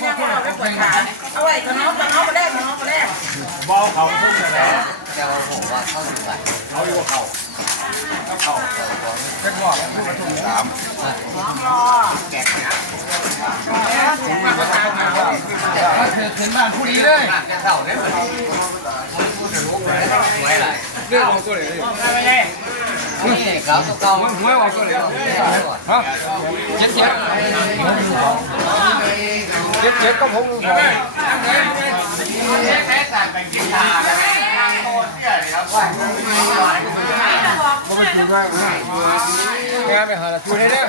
ไม่ได้เราไม่ปวดขาเอาไว้ตะน้องมาแรกบอลเขาพุ่งอะไร เดี๋ยวผมว่าเข้าอยู่ไหน เขาอยู่เขาเป็นหม้อแล้วพูดมาถูกสามแกะเนี่ยถึงบ้านก็ตามมาถึงบ้านผู้ดีเลย แกเต่าเนี่ยมันพูดถึงลูกเลยไว้ไร เรื่องของตัวเลยนี่ครับตัวเก่า มันหวยออกตัวเลยฮะเจ็ดก็ผมรู้ผมงานไปหาละชูได้เนี่ย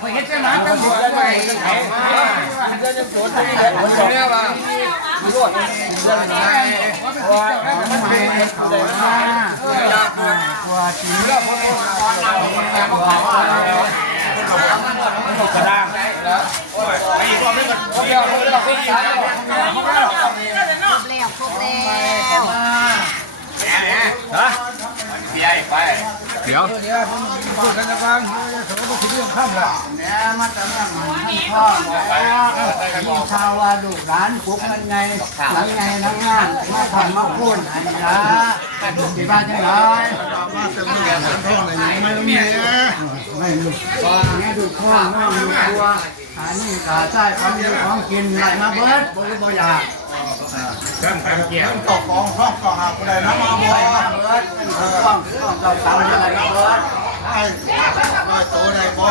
ไปเฮ็ดเจ้าหน้าตำรวจไปกันไหนเจ้าจะตรวจที่ไหนผมเนี่ยว่าตรวจเรื่องไหนว่ามันไม่เขาตัวจริงแล้วพอมันกระด้างแล้วไอ้พวกนี้มันพวกเดียวพวกนี้พวกเดียวครบแล้วฮะพี่ไอ้ไปเดี๋ยวพูดกันจะฟังสมมติเรื่องข้ามละเนี่ยมาตั้งแต่มันพ่อบอกว่าชาวว่าลูกหลานคุกมันไงหลังไงทั้งงานมาทำมาพูดอันนี้ละที่บ้านจังไรมาเต็มที่มันท่องอะไรไม่ต้องมีไม่มีว่าเนี่ยดูข้องไม่ดูตัวอันนี้กาใช้ของกินไหลมาเบิดบ่อยากตกของห้องกองหักอะไรน้ำมาบ่ต้องเราทำอะไรมาเบิดไอ้โตได้บ่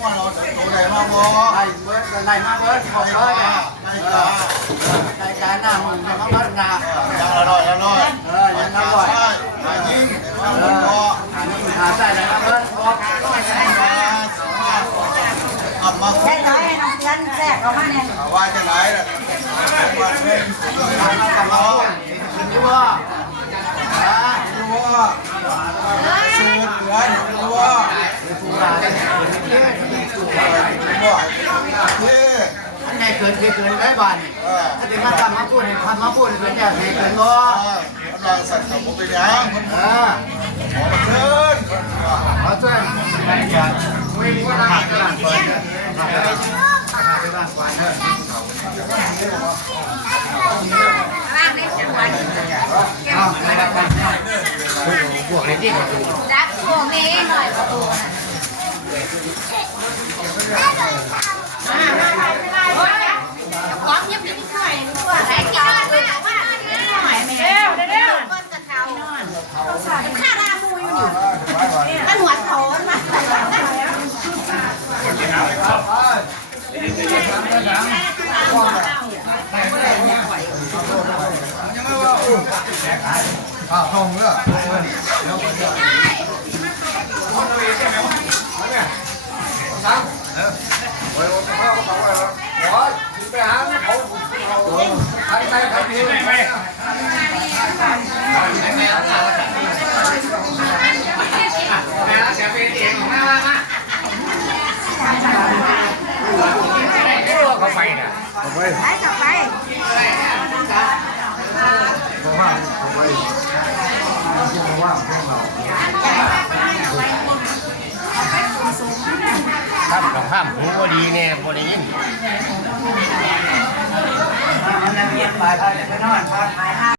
ว่าเราโตได้มาบ่ไอ้เบิดอะไรมาเบิดของเบิดใจการหน้ามึงจะมาเบิดหน้ายังอร่อยยังอร่อยยิงอันนี้ขาใส่อะไรมาเบิดพออับมา แค่น้อยให้น้องเลี้ยงแทรกออกมาเนี่ย ว่าจะไหนล่ะว่าเล่นกับเราอยู่ว่าอยู่ว่าสูดเหลืออยู่ว่าอันไหนเกินได้บ้านถ้าเป็นมาทำมาพูดให้ทำมาพูดเกินจะให้เกินบ่เราสั่งกับผมเป็นยังขอเชิญไม่กันไม่ว่าทางกลางเปิดพวกนี้ที่ประตู รักพวกนี้หน่อยประตูของยังมีที่ถ่ายตัวไหนที่นอนด้วยว่าหน่อยแม่เร็วก้นกระเทานอนข้ารามูอยู่นี่มันหัวโถนมาห้องเลือกไปหาเขาใครพี่ไปจะเป็นเองนะเขาไปนะเขาไปกลับไปเขาว่าเขาไปเขาว่าข้ามหูพอดีเนี่ยพอดี มันเปลี่ยนไปนอน